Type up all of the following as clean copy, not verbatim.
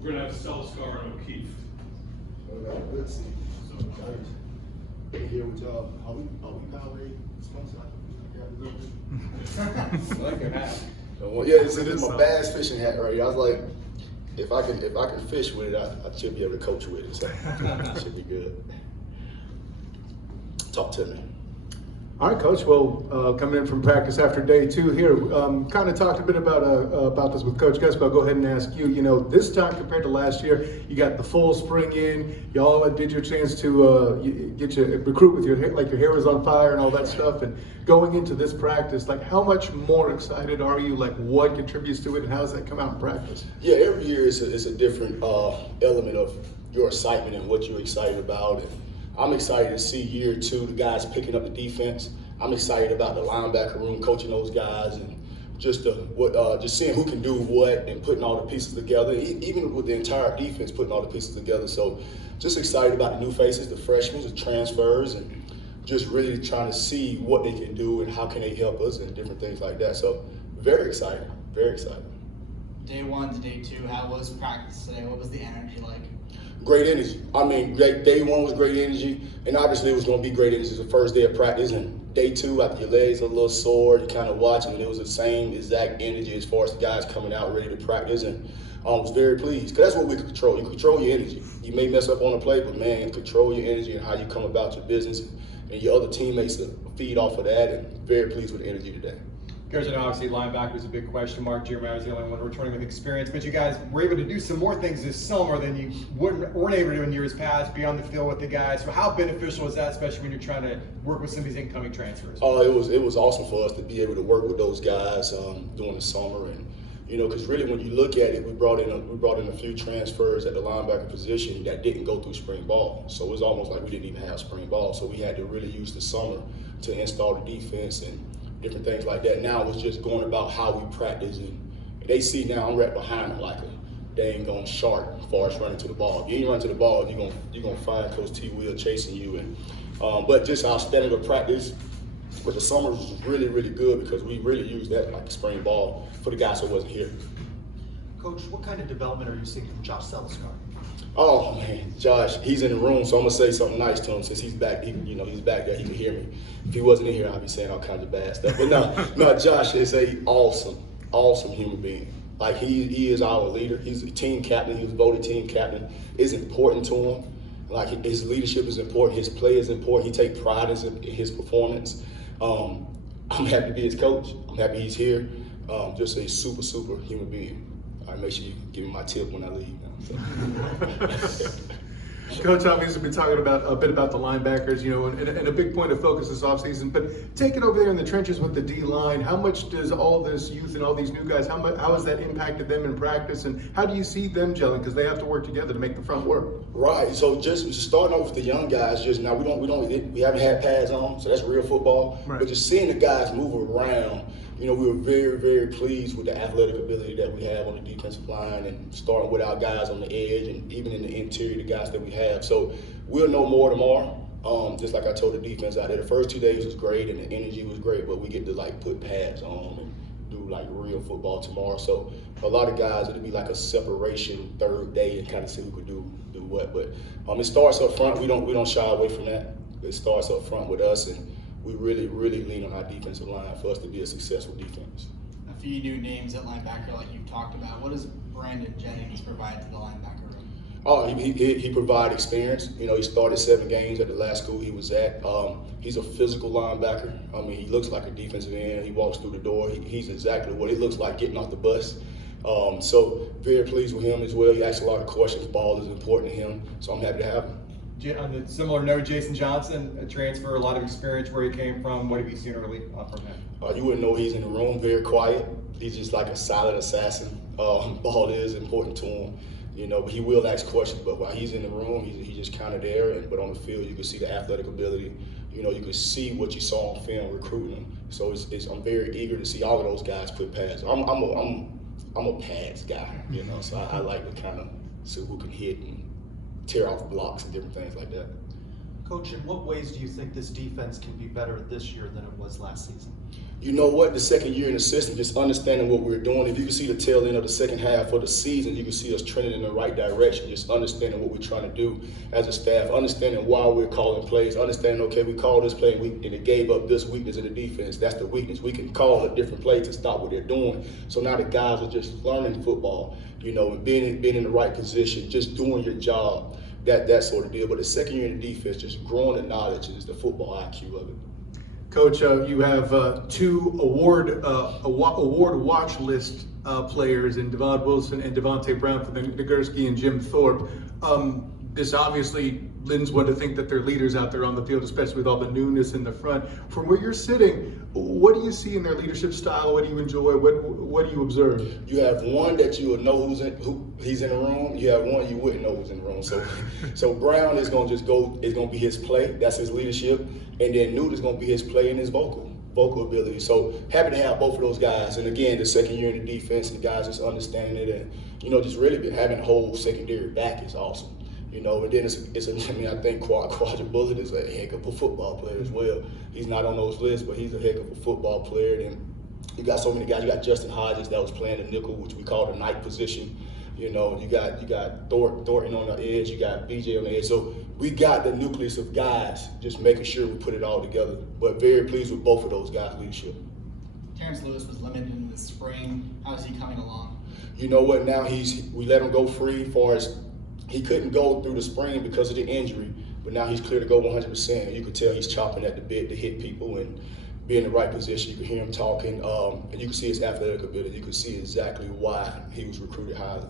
We're going to have Selskar and O'Keefe. We got a good season. So been here with y'all. Are we Powerade sponsor? Like your hat. Well, yeah, this is my bass fishing hat right here. I was like, if I can fish with it, I should be able to coach with it. So it should be good. Talk to me. All right, Coach. Well, coming in from practice after day 2 here, kind of talked a bit about this with Coach Gus, but I'll go ahead and ask you. You know, this time compared to last year, you got the full spring in. Y'all did your chance to get you recruit with your hair, like your hair was on fire and all that stuff. And going into this practice, like how much more excited are you? Like what contributes to it, and how does that come out in practice? Yeah, every year is a different element of your excitement and what you're excited about. And I'm excited to see year 2, the guys picking up the defense. I'm excited about the linebacker room, coaching those guys, and just seeing who can do what and putting all the pieces together, even with the entire defense putting all the pieces together. So just excited about the new faces, the freshmen, the transfers, and just really trying to see what they can do and how can they help us and different things like that. So very excited, very excited. Day 1 to day 2, how was practice today? What was the energy like? Great energy. I mean, day 1 was great energy, and obviously it was going to be great energy. It was the first day of practice, and day 2, after your legs are a little sore, you kind of watching, and it was the same exact energy as far as the guys coming out ready to practice, and I was very pleased, because that's what we can control. You control your energy. You may mess up on the play, but man, control your energy and how you come about your business, and your other teammates to feed off of that, and very pleased with the energy today. Coach, I know obviously linebacker was a big question mark. Jeremiah was the only one returning with experience, but you guys were able to do some more things this summer than you weren't able to do in years past, be on the field with the guys. So how beneficial is that, especially when you're trying to work with some of these incoming transfers? It was awesome for us to be able to work with those guys during the summer, and you know, because really when you look at it, we brought in a few transfers at the linebacker position that didn't go through spring ball. So it was almost like we didn't even have spring ball. So we had to really use the summer to install the defense and different things like that. Now it's just going about how we practice, and they see now I'm right behind them like a dang gone shark as far as running to the ball. If you ain't run to the ball, you're gonna find Coach T. Will chasing you. And but just our standard of practice with the summer was really, really good because we really used that like spring ball for the guys who wasn't here. Coach, what kind of development are you seeing from Josh Selskar? Oh man, Josh, he's in the room, so I'm gonna say something nice to him since he's back. He's back there. He can hear me. If he wasn't in here, I'd be saying all kinds of bad stuff. But no, Josh is a awesome human being. Like he is our leader. He's a team captain. He was voted team captain. It's important to him. Like his leadership is important. His play is important. He takes pride in his performance. I'm happy to be his coach. I'm happy he's here. Just a super human being. All right, make sure you give me my tip when I leave. Coach, obviously been talking a bit about the linebackers, you know, and a big point of focus this offseason. But take it over there in the trenches with the D-line. How much does all this youth and all these new guys, how has that impacted them in practice, and how do you see them gelling? Because they have to work together to make the front work. Right. So just starting off with the young guys, just now we haven't had pads on, so that's real football. Right. But just seeing the guys move around, you know, we were very pleased with the athletic ability that we have on the defensive line, and starting with our guys on the edge and even in the interior, the guys that we have. So we'll know more tomorrow. Just like I told the defense out there, the first 2 days was great and the energy was great, but we get to like put pads on and do like real football tomorrow. So a lot of guys, it'll be like a separation third day and kind of see who could do what. But it starts up front. We don't shy away from that. It starts up front with us, and we really lean on our defensive line for us to be a successful defense. A few new names at linebacker like you've talked about. What does Brandon Jennings provide to the linebacker room? Oh, he provided experience. You know, he started 7 games at the last school he was at. He's a physical linebacker. I mean, he looks like a defensive end. He walks through the door. He's exactly what he looks like getting off the bus. So very pleased with him as well. He asks a lot of questions. Ball is important to him, so I'm happy to have him. On a similar note, Jason Johnson, a transfer, a lot of experience where he came from. What have you seen early from him? You wouldn't know he's in the room, very quiet. He's just like a silent assassin. Ball is important to him, you know, but he will ask questions. But while he's in the room, he's just kind of there. But on the field, you can see the athletic ability. You know, you can see what you saw on film recruiting him. So I'm very eager to see all of those guys put pads. I'm a pads guy, you know, so I like to kind of see who can hit and tear off blocks and different things like that. Coach, in what ways do you think this defense can be better this year than it was last season? You know what? The second year in the system, just understanding what we're doing. If you can see the tail end of the second half of the season, you can see us trending in the right direction. Just understanding what we're trying to do as a staff, understanding why we're calling plays, understanding, okay, we called this play and it gave up this weakness in the defense. That's the weakness. We can call a different play to stop what they're doing. So now the guys are just learning football, and being in the right position, just doing your job, that sort of deal. But the second year in the defense, just growing the knowledge is the football IQ of it. Coach, you have two award watch list players in Devon Wilson and Devontae Brown for the Nagurski and Jim Thorpe. This obviously lends one to think that they're leaders out there on the field, especially with all the newness in the front. From where you're sitting, what do you see in their leadership style? What do you enjoy? What do you observe? You have one that you will know he's in the room. You have one you wouldn't know who's in the room. So Brown is gonna just go. It's gonna be his play. That's his leadership, and then Newt is gonna be his play and his vocal ability. So happy to have both of those guys. And again, the second year in the defense, and guys just understanding it, and just really been having the whole secondary back is awesome. And then I think Quadra Bullet is a heck of a football player as well. He's not on those lists, but he's a heck of a football player. And you got so many guys. You got Justin Hodges that was playing the nickel, which we call the night position. You got Thornton on the edge. You got BJ on the edge. So we got the nucleus of guys, just making sure we put it all together. But very pleased with both of those guys' leadership. Terrence Lewis was limited in the spring. How is he coming along? You know what? Now we let him go free as far as he couldn't go through the spring because of the injury, but now he's clear to go 100%. You can tell he's chopping at the bit to hit people and be in the right position. You can hear him talking, and you can see his athletic ability. You can see exactly why he was recruited highly.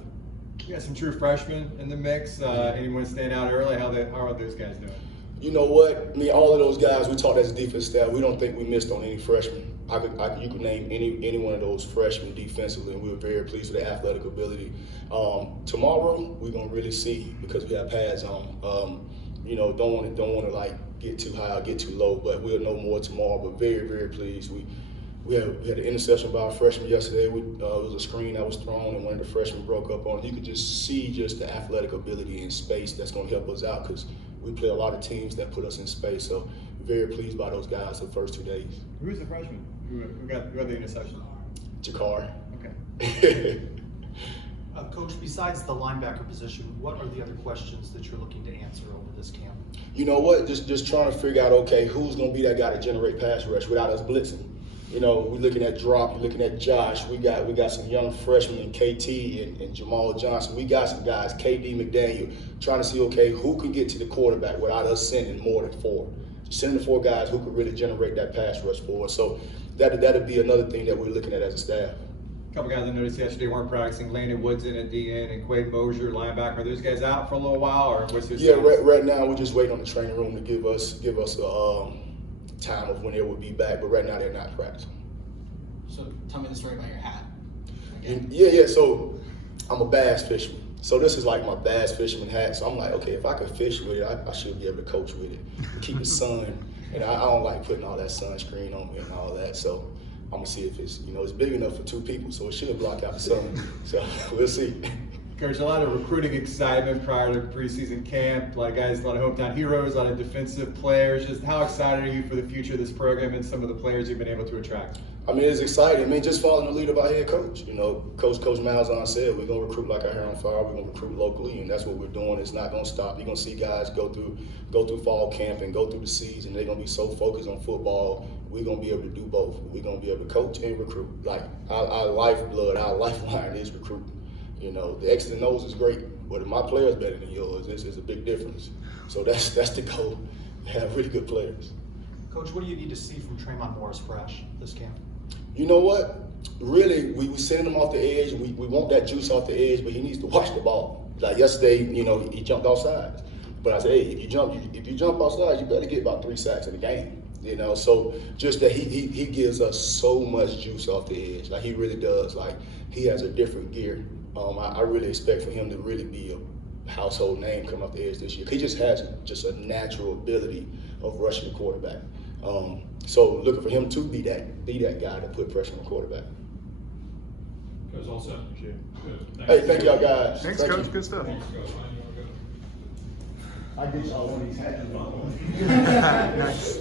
You got some true freshmen in the mix. Anyone stand out early? How are those guys doing? You know what? All of those guys, we talked as a defense staff, we don't think we missed on any freshmen. You could name any one of those freshmen defensively, and we were very pleased with their athletic ability. Tomorrow, we're gonna really see because we have pads on. Don't want to get too high or get too low, but we'll know more tomorrow. But very, very pleased. We had an interception by a freshman yesterday. It was a screen that was thrown, and one of the freshmen broke up on it. You could just see the athletic ability in space that's going to help us out because we play a lot of teams that put us in space. So very pleased by those guys the first 2 days. Who was the freshman? Who got the interception? Jakar. Okay. Coach, besides the linebacker position, what are the other questions that you're looking to answer over this camp? You know what? Just trying to figure out, okay, who's going to be that guy to generate pass rush without us blitzing. We're looking at Drop, we're looking at Josh. We got some young freshmen in KT and Jamal Johnson. We got some guys, KD McDaniel, trying to see, okay, who can get to the quarterback without us sending more than 4. Sending the 4 guys who could really generate that pass rush for us. So that'd be another thing that we're looking at as a staff. A couple guys I noticed yesterday weren't practicing. Landon Woodson at DN and Quade Mosier, linebacker. Are those guys out for a little while, or what's their status? Right now we're just waiting on the training room to give us a time of when they will be back. But right now they're not practicing. So tell me the story about your hat. Yeah. So I'm a bass fisherman. So this is like my bass fisherman hat. So I'm like, okay, if I could fish with it, I should be able to coach with it, keep the sun. And I don't like putting all that sunscreen on me and all that. So I'm gonna see if it's big enough for 2 people, so it should block out the sun. So we'll see. Coach, a lot of recruiting excitement prior to preseason camp. A lot of guys, a lot of hometown heroes, a lot of defensive players. Just how excited are you for the future of this program and some of the players you've been able to attract? It's exciting. Just following the lead of our head coach. Coach Malzahn said we're gonna recruit like our hair on fire. We're gonna recruit locally, and that's what we're doing. It's not gonna stop. You're gonna see guys go through fall camp and go through the season. They're gonna be so focused on football. We're gonna be able to do both. We're gonna be able to coach and recruit. Like our lifeblood, our lifeline is recruiting. The X's and O's is great, but if my player's better than yours, this is a big difference. So that's the goal. Have really good players. Coach, what do you need to see from Tremont Morris fresh this camp? You know what? Really, we sending him off the edge. We want that juice off the edge, but he needs to watch the ball. Like yesterday, he jumped outside. But I said, hey, if you jump outside, you better get about 3 sacks in the game. So just that he gives us so much juice off the edge. Like he really does. Like he has a different gear. I really expect for him to really be a household name coming off the edge this year. He just has a natural ability of rushing the quarterback. So looking for him to be that guy to put pressure on the quarterback. Goes all set. Good. Hey, thank y'all guys. Thanks, Thank Coach. you. Good stuff. Thanks, Coach. I get y'all one of these hats. Nice.